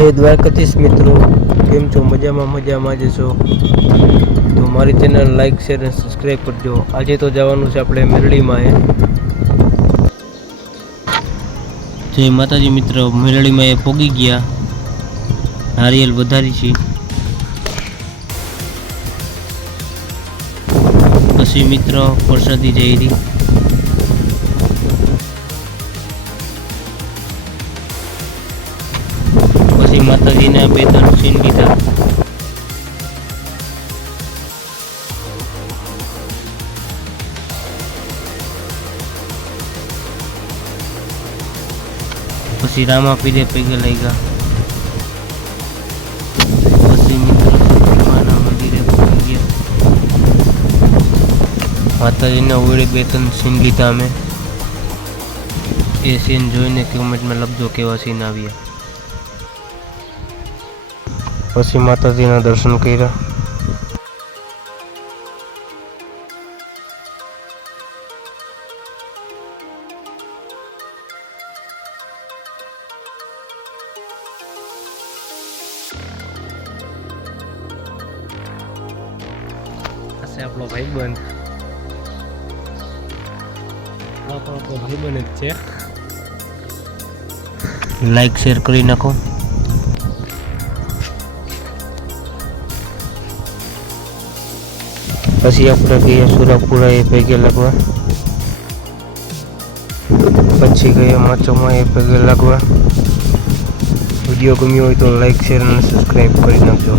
જય દ્વારકાધીશ મિત્રો, કેમ છો? મજામાં જ છો તો મારી ચેનલ લાઈક શેર અને સબસ્ક્રાઈબ કરજો. આજે તો જવાનું છે આપણે મેરડીમાં. જય માતાજી મિત્રો, મેરડીમાં પોગી ગયા, નારિયેલ વધારી છે. પછી મિત્રો પ્રસાદી જઈ રહી. પછી માતાજીના બે ત્રણ સીન લીધા. પછી રામાપીરે પગે લાગ્યા. પછી મિત્રો માના મંદિરે પહોંચી ગયા. માતાજીના ઓળે બે ત્રણ સીન લીધા અમે. એ સીન જોઈને કમેન્ટમાં લખજો કેવા સીન આવ્યા. પછી માતાજીના દર્શન કર્યા. આપણો ભાઈબંધ જ છે. લાઈક શેર કરી નાખો. પછી આપણે ગયા સુરાપુરા એ પગે લાગવા. પછી ગયા માચોમાં એ પગે લાગવા. વિડીયો ગમ્યો હોય તો લાઈક શેર અને સબસ્ક્રાઈબ કરી નાખજો.